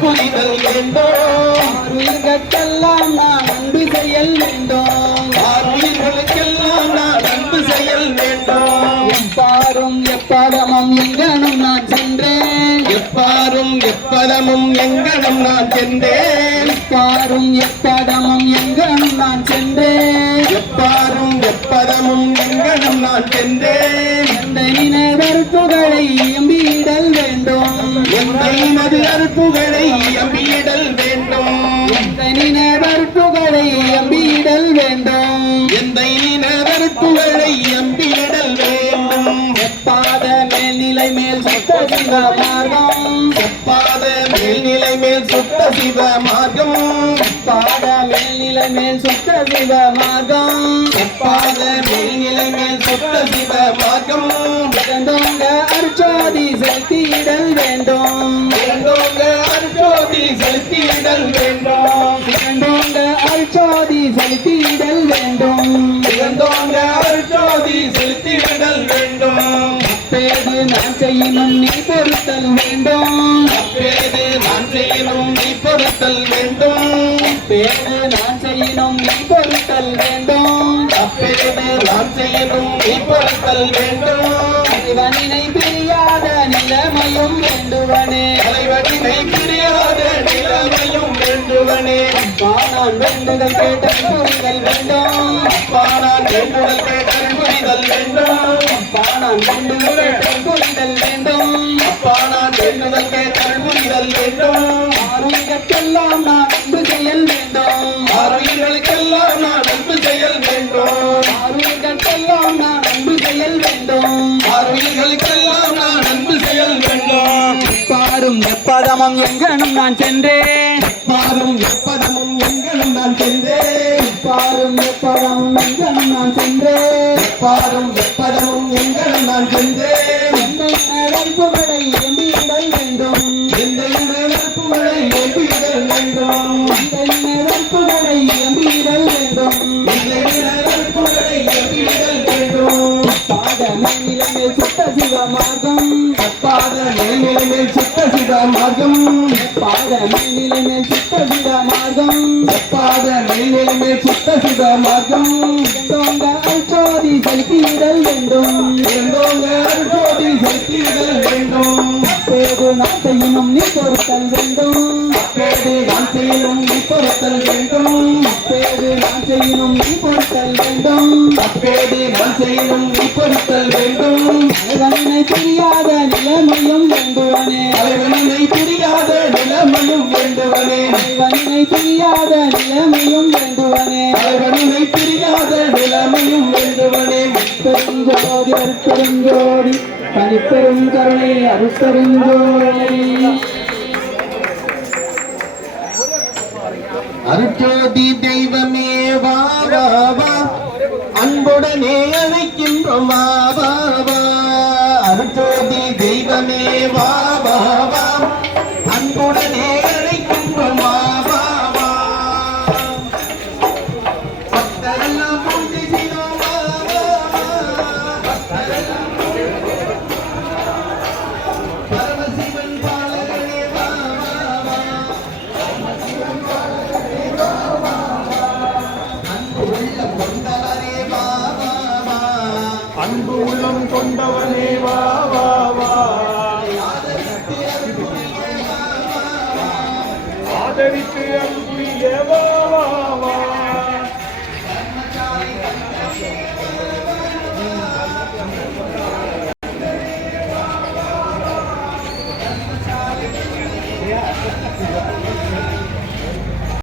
புரிதல் வேண்டும். ஆறுயிர்களுக்கெல்லாம் நான் அன்பு செயல் வேண்டும். ஆறுயிர்களுக்கெல்லாம் நான் அன்பு செயல் வேண்டும். எப்பாரும் எப்பதமும் எங்கனும் நான் சென்றேன். எப்பாரும் எப்பதமும் எங்கனும் நான் சென்றேன். எப்பாரும் எப்பதமும் எங்கனும் நான் சென்றேன். எப்பாரும் எப்பதமும் எங்கனும் நான் சென்றேன். எந்த அற்புகளை எம்பிடல் வேண்டும். எந்தையினது அற்புகளை எம்பிடல் வேண்டும். எந்த அற்புகளை எம்பிடல் வேண்டும். எந்தையினது அற்புகளை எம்பிடல் வேண்டும். எப்பாத மேல்நிலை மேல் சுத்த சிவ மார்க்கம். எப்பாத மேல்நிலை மேல் சுத்த சிவ மார்க்கம். எப்பாத மேல்நிலை மேல் சுத்த சிவ மார்க்கம். எப்பாத மேல்நிலை மேல் சுத்த சிவ மார்க்கம். இறந்தோங்க அர்ச்சோதி செலுத்திடல் வேண்டும். இறந்தோங்க அர்ச்சோதி செலுத்திடல் வேண்டும். இறந்தோங்க அர்ச்சோதி செலுத்திடல் வேண்டும். இறந்தோங்க அர்ச்சோதி செலுத்திடல் வேண்டும். அப்பேது நான் செய்யணும் நீ பொறுத்தல் வேண்டும். அப்பேது நான் செய்யணும் நீ பொறுத்தல் வேண்டும். அப்பேது நான் செய்யணும் நீ பொறுத்தல் வேண்டும். அப்பேது நான் செய்யணும் நீ பொறுத்தல் வேண்டும். தலைவனினை பிரியாத நிலைமையும் வேண்டுவனே. தலைவனினை பிரியாத நிலைமையும் வேண்டுவனே. அப்பா நான் வேண்டுதல் கேட்டல் புரிதல் வேண்டும். அப்பா நான் வேண்டுதல் கேட்டல் புரிதல் வேண்டும். அப்பா நான் வேண்டுதல் கேட்டல் புரிதல் வேண்டும். அப்பா நான் வேண்டுதல் கேட்டல் புரிதல் வேண்டும். ஆறுயிர்களுக்கெல்லாம் நான் அன்பு செயல் வேண்டும். ஆறுயிர்களுக்கெல்லாம் நான் அன்பு செயல் வேண்டும். ஆறுயிர்களுக்கெல்லாம் நான் அன்பு செயல் வேண்டும். ஆறுயிர்களுக்கெல்லாம் நான் அன்பு செயல் வேண்டும். பாரும் எப்பதமும் எங்கனும் நான் சென்றேன். பாரும் எப்பதமும் எங்கனும் நான் சென்றேன். பாரும் எப்பதமும் எங்கனும் நான் சென்றேன். பாரும் எப்பதமும் எங்கனும் நான் சென்றேன். எந்த அழைப்புகளை எம்பிடல் வேண்டும். எந்த இழப்புகளை எம்பிடல் வேண்டும். எந்த அழைப்புகளை எம்பிடல் வேண்டும். எந்த இழப்புகளை எம்பிடல் வேண்டும். பாத மேல்நிலை சுத்த சிவ மார்க்கம். பாத மேல்நிலை சுத்த சிவ மார்க்கம். பாத மேல்நிலை சுத்த சிவ மார்க்கம். பாத மேல்நிலை சுத்த சிவ மார்க்கம். இறந்தோங்க அர்ச்சோதி செலுத்திடல் வேண்டும். இறந்தோங்க அர்ச்சோதி செலுத்திடல் வேண்டும். அப்பேது நான் செய்யணும் நீ பொறுத்தல் வேண்டும். அப்பேது நான் செய்யணும் நீ பொறுத்தல் வேண்டும். அப்பேது நான் செய்யணும் நீ பொறுத்தல் வேண்டும். அப்பேது நான் செய்யணும் நீ பொறுத்தல் வேண்டும். தலைவனை தெரியாத நிலைமையும் வேண்டுவனே. தலைவனை புரியாத நிலைமையும் வேண்டுவனே. தலைவனை தெரியாத நிலைமையும் வேண்டுவனே. தலைவனை புரியாத நிலைமையும் வேண்டுவனே. பெருஞ்சோதி அருட்பெருஞ்சோதி தனிப்பெரும் கருணை அருட்பெருஞ்சோதி. அருட்ஜோதி தெய்வமே வா வா வா, அன்புடனே அழைக்கின்றோம் வா வா வா. அருட்ஜோதி தெய்வமே வா வா வா, அன்புடனே அழைக்கின்றோம் வா வா வா. பக்தரெல்லாம் பூஜை செய்தோம் வா வா வா. பக்தரெல்லாம் பரமசிவன் பாலகனே வா வா வா. அன்பு உள்ளம் கொண்டவனே வா வா வா. ஆதரித்து அன்புரிய வா வா வா. Yeah.